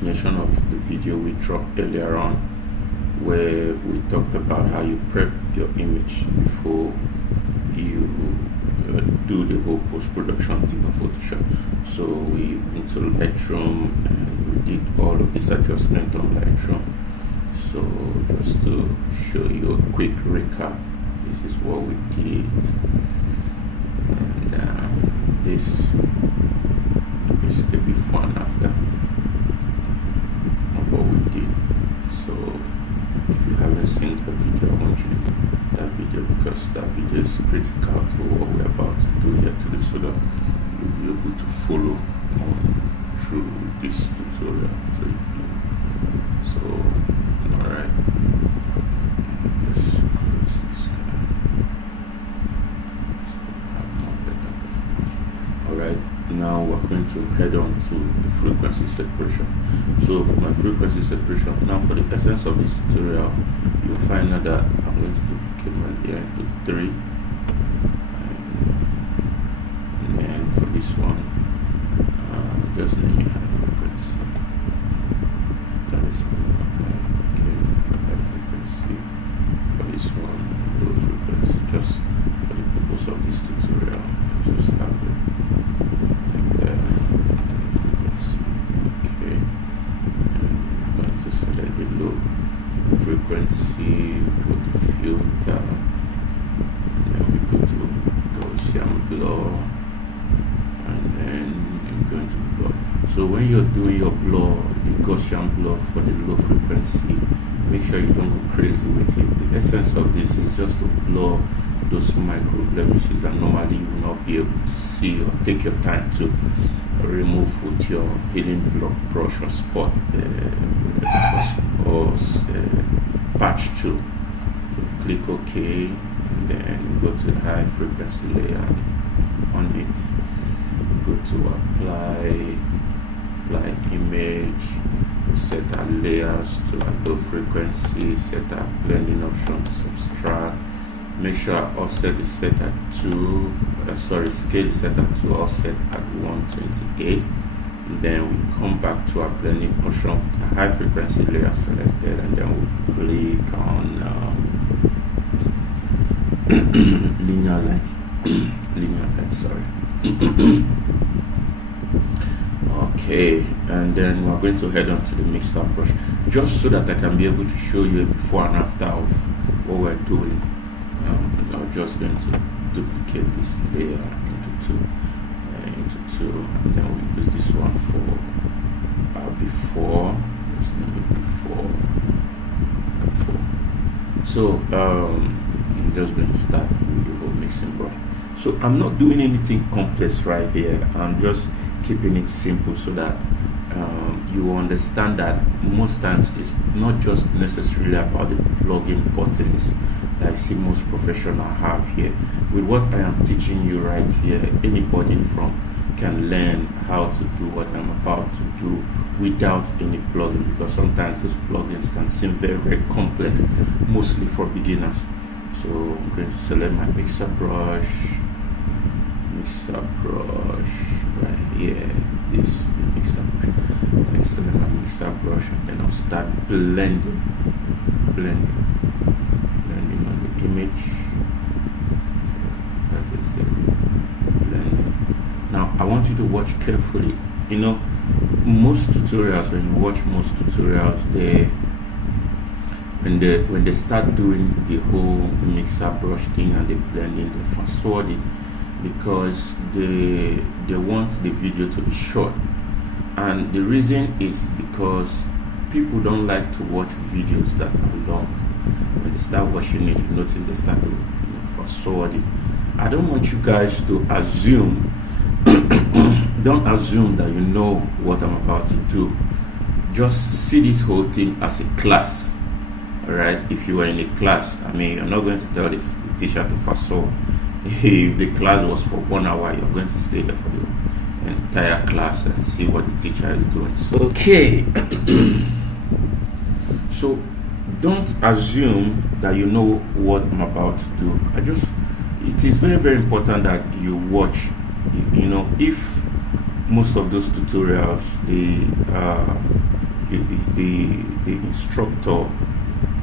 continuation of the video we dropped earlier on, where we talked about how you prep your image before you do the whole post-production thing of Photoshop. So we went to Lightroom and we did all of this adjustment on Lightroom. So just to show you a quick recap, this is what we did, and this is the before and after of what we did. So if you haven't seen that video, I want you to do that video, because that video is critical to what we're about to do here today, so that you'll be able to follow through this tutorial. So alright, just close this guy so we have more better performance. Alright, now we're going to head on to the frequency separation. So for my frequency separation, now for the essence of this tutorial, you'll find out that I'm going to do camera here into 3, and then for this one, just name it high frequency. That is high frequency. For this one, low frequency. Just for the purpose of this tutorial, just have the frequency. Okay, and I'm going to select the low frequency, go to filter, and then we go to Gaussian blur, and then I'm going to blur. So when you're doing your blur, the Gaussian blur for the low frequency, make sure you don't go crazy with it. The essence of this is just to blur those micro blemishes that normally you will not be able to see or take your time to remove with your hidden brush or spot or patch tool. So click OK, and then go to the high frequency layer on it. Go to apply image, set our layers to a low frequency, set our blending option to subtract. Make sure our offset is set at 2, scale is set at 2, offset at 128. Then we come back to our blending option, a high frequency layer selected, and then we click on linear light, sorry. Okay, and then we're going to head on to the mixer brush, just so that I can be able to show you a before and after of what we're doing. I'm just going to duplicate this layer into two, and then we use this one for before. Just name it before. So I'm just going to start with the whole mixing brush. So I'm not doing anything complex right here. I'm just keeping it simple so that you understand that most times it's not just necessarily about the plugin buttons that I see most professionals have here. With what I am teaching you right here, anybody can learn how to do what I'm about to do without any plugin, because sometimes those plugins can seem very, very complex, mostly for beginners. So I'm going to select my mixer brush right here, this mixer brush. I select my mixer brush, and then I'll start blending on the image. So that is it, blending. Now I want you to watch carefully. You know, most tutorials, when you watch most tutorials, when they start doing the whole mixer brush thing and the blending, they fast forward it, because they want the video to be short. And the reason is because people don't like to watch videos that are long. When they start watching it, you notice they start to fast forward it. I don't want you guys to assume don't assume that you know what I'm about to do. Just see this whole thing as a class. Alright, if you were in a class, I mean, you're not going to tell the teacher to fast forward. If the class was for 1 hour, you're going to stay there for the entire class and see what the teacher is doing. So, okay. So don't assume that you know what I'm about to do. It is very, very important that you watch. You know, if most of those tutorials the instructor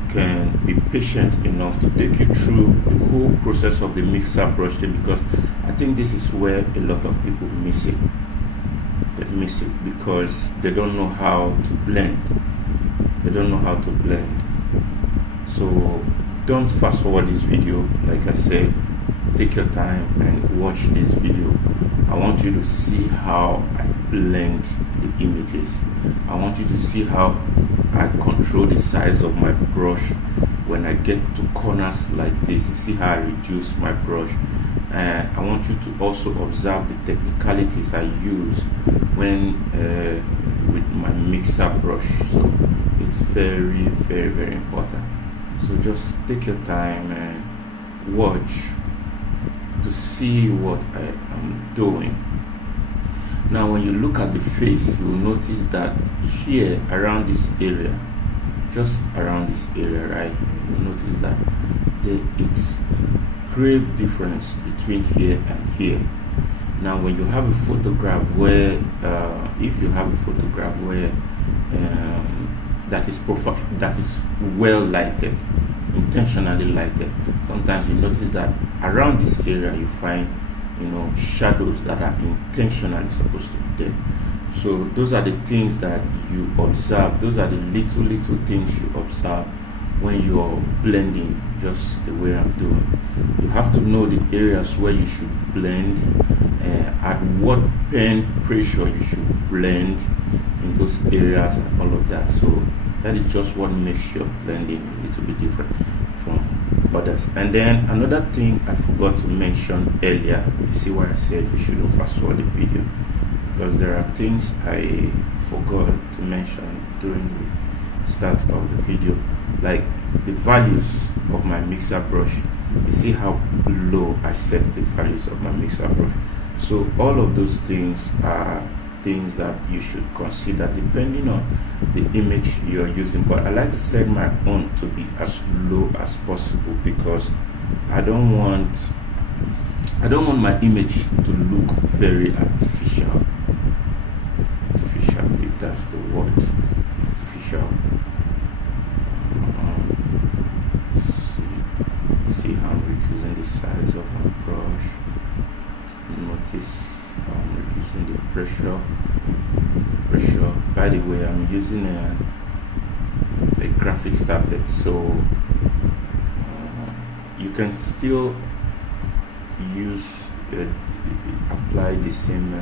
can be patient enough to take you through the whole process of the mixer brush thing, because I think this is where a lot of people miss it. They miss it because they don't know how to blend. They don't know how to blend. So don't fast forward this video. Like I said, take your time and watch this video. I want you to see how I blend the images. I want you to see how I control the size of my brush when I get to corners like this. You see how I reduce my brush. And I want you to also observe the technicalities I use when with my mixer brush. So it's very, very, very important. So just take your time and watch to see what I am doing. Now when you look at the face, you'll notice that here around this area, just around this area right, you'll notice that it's grave difference between here and here. Now when you have a photograph where if you have a photograph where that is well lighted, intentionally lighted, sometimes you notice that around this area you find shadows that are intentionally supposed to be there. So those are the things that you observe. Those are the little things you observe when you're blending, just the way I'm doing. You have to know the areas where you should blend, at what pen pressure you should blend in those areas and all of that. So that is just what makes your blending a little bit different from others. And then another thing I forgot to mention earlier, you see why I said you shouldn't fast forward the video, because there are things I forgot to mention during the start of the video, like the values of my mixer brush. You see how low I set the values of my mixer brush. So all of those things are things that you should consider depending on the image you're using. But I like to set my own to be as low as possible, because I don't want my image to look very artificial, if that's the word, artificial. See how I'm reducing the size of my brush. Notice how I'm reducing the pressure. By the way, I'm using a graphics tablet, so you can still use apply the same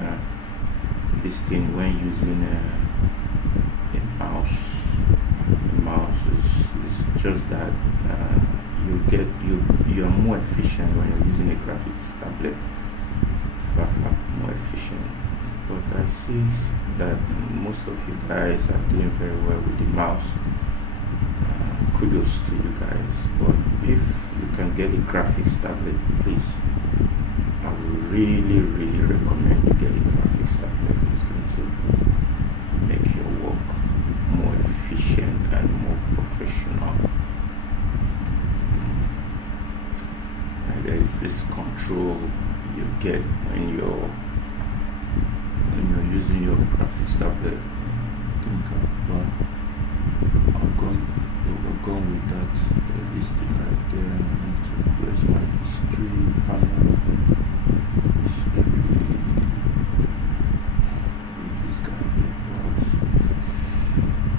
this thing when using a mouse. The mouse is just that you're more efficient when you're using a graphics tablet. Far more efficient. But I see that most of you guys are doing very well with the mouse. Kudos to you guys. But if you can get a graphics tablet, please, I would really recommend you get a graphics tablet. It's going to make your work more efficient and more professional. And there is this control you get when you're using your graphics tablet. I think I've gone with that. This thing right there. Where's my history panel? History. This guy here.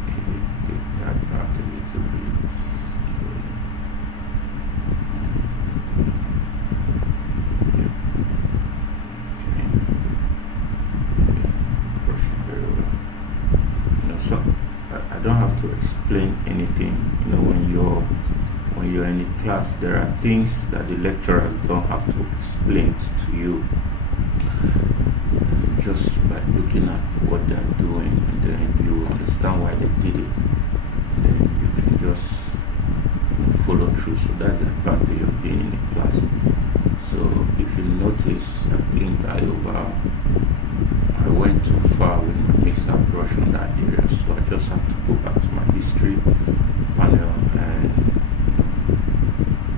Okay, take that back a little bit. So I don't have to explain anything. When you're in a class, there are things that the lecturers don't have to explain to you. Just by looking at what they're doing, and then you understand why they did it. Then you can just follow through. So that's the advantage of being in a class. So if you notice, I think I went too far with my mixer brush on that area, so I just have to go back to my history panel and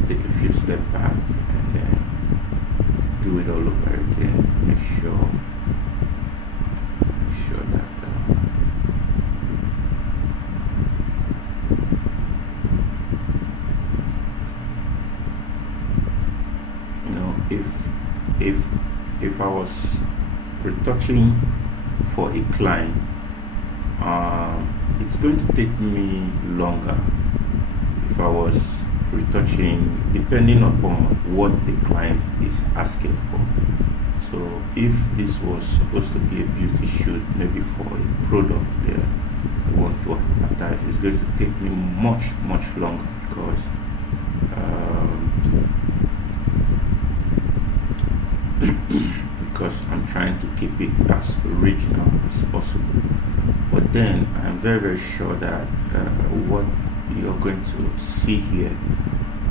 take a few steps back and then do it all over again. Make sure that if I was retouching for a client, it's going to take me longer if I was retouching, depending upon what the client is asking for. So if this was supposed to be a beauty shoot, maybe for a product they want to advertise, it's going to take me much longer because because I'm trying to keep it as original as possible. But then I'm very sure that what you're going to see here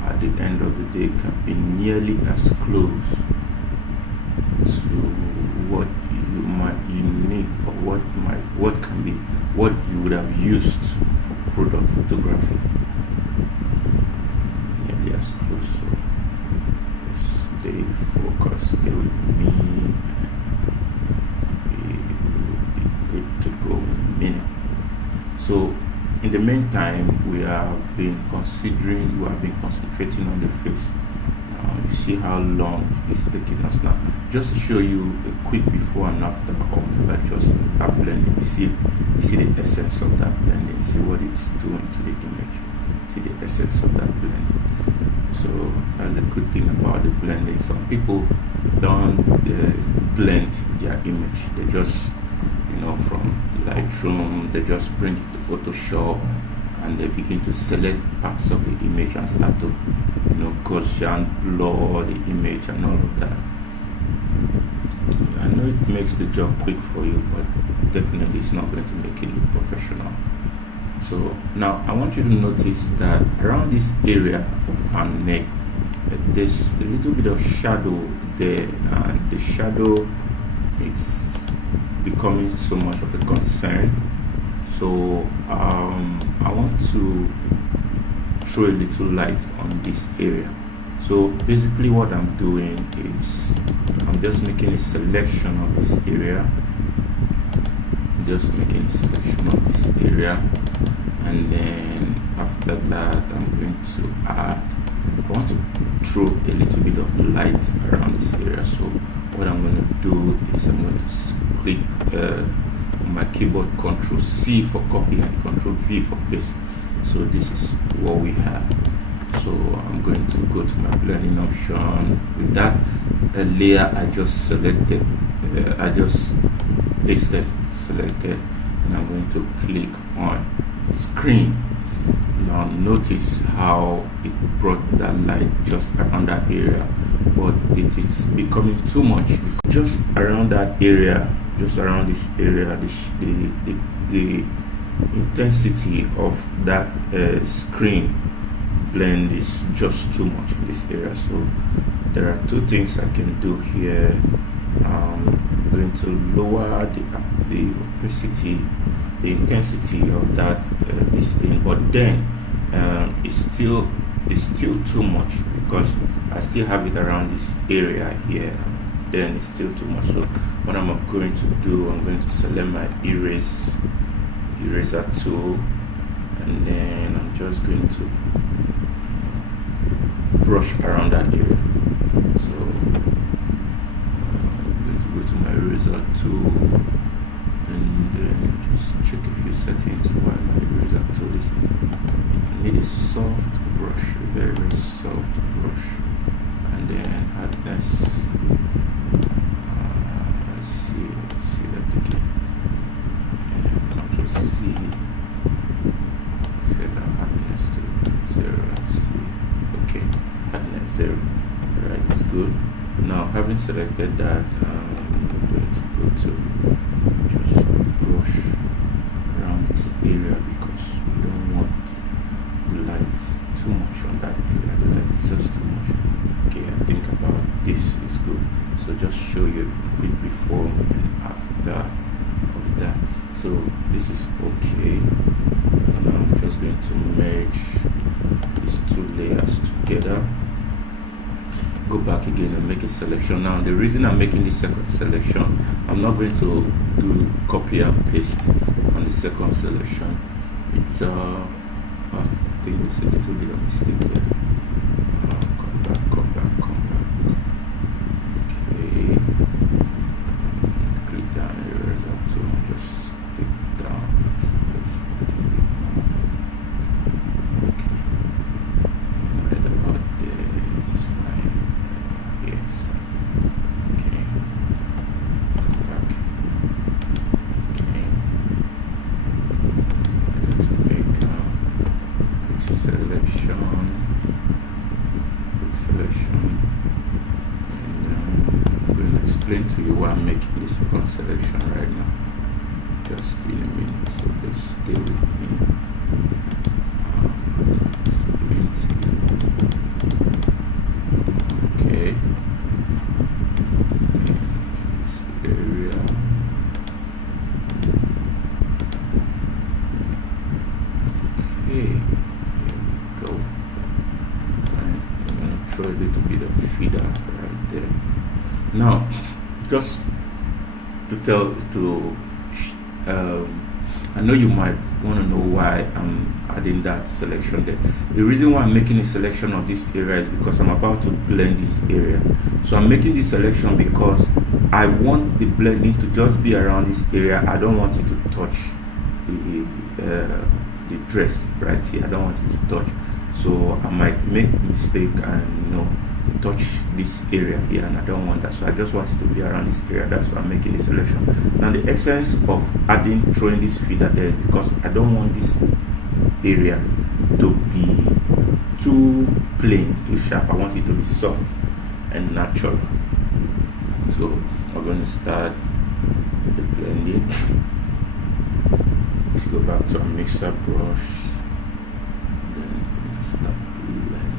at the end of the day can be nearly as close to what you need, or what can be what you would have used for product photography. Nearly as close. So stay focused, stay with me, and be good to go in a minute. So in the meantime, we have been concentrating on the face. You see how long it is taking us now. Just to show you a quick before and after of that blending. You see the essence of that blending. You see what it's doing to the image. See the essence of that blending. So that's a good thing about the blending. Some people don't blend their image. They just, from Lightroom, they just bring it to Photoshop and they begin to select parts of the image and start to, Gaussian blur the image and all of that. I know it makes the job quick for you, but definitely it's not going to make it look professional. So now I want you to notice that around this area of our neck, there's a little bit of shadow there, and the shadow, it's becoming so much of a concern. So I want to throw a little light on this area. So basically what I'm doing is I'm just making a selection of this area. And then after that I'm going to add, I want to throw a little bit of light around this area. So what I'm going to do is I'm going to click on my keyboard, Ctrl C for copy and Ctrl V for paste. So this is what we have. So I'm going to go to my blending option. With that layer I just selected, I just pasted, selected, and I'm going to click on screen. Now notice how it brought that light just around that area, but it is becoming too much. Just around that area, just around this area, the intensity of that screen blend is just too much in this area. So there are two things I can do here. I'm going to lower the opacity, the intensity of that this thing, but then it's still too much because I still have it around this area here. Then it's still too much. So what I'm going to do, I'm going to select my eraser tool, and then I'm just going to brush around that area. So I'm going to go to my eraser tool and then just check a few settings while my eraser tool is. I need a soft brush, a very soft brush, and then hardness. Let's see that again. Ctrl C. Set that hardness to 0. Let's see. Okay, hardness 0. Alright, that's good. Now, having selected that, I'm going to go to just brush around this area because we don't want the light too much on that area. The light is just too much. Okay, I think about this is good. So just show you a quick before and after of that. So this is okay. And I'm just going to merge these two layers together. Go back again and make a selection. Now the reason I'm making this second selection, I'm not going to do copy and paste on the second selection. It's I think there's a little bit of mistake there. Come back. Okay. selection, and I'm going to explain to you why I'm making the second selection right now, just in a minute, so just stay with me. Explain to you. Okay, this area. Okay, here we go. Right, I'm going to throw a little bit of feeder right there. Now, just to tell I know you might want to know why I'm adding that selection there. The reason why I'm making a selection of this area is because I'm about to blend this area. So I'm making this selection because I want the blending to just be around this area. I don't want it to touch the dress right here. I don't want it to touch. So I might make a mistake and touch this area here, and I don't want that. So I just want it to be around this area. That's why I'm making the selection. Now the essence of throwing this feeder there is because I don't want this area to be too plain, too sharp. I want it to be soft and natural. So we're going to start the blending. Let's go back to our mixer brush. Then we're going to start blending.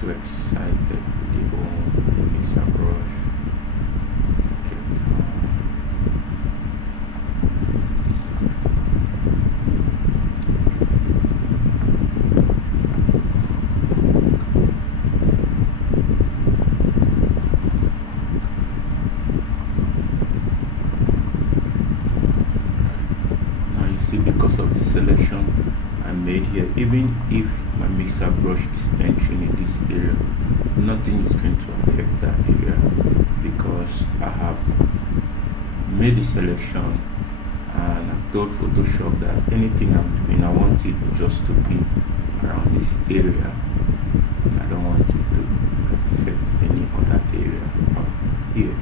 Too excited with the mixer brush. Now you see, because of the selection I made here, even if my mixer brush is entering in this area, nothing is going to affect that area because I have made the selection and I've told Photoshop that anything I'm doing, I want it just to be around this area. I don't want it to affect any other area here.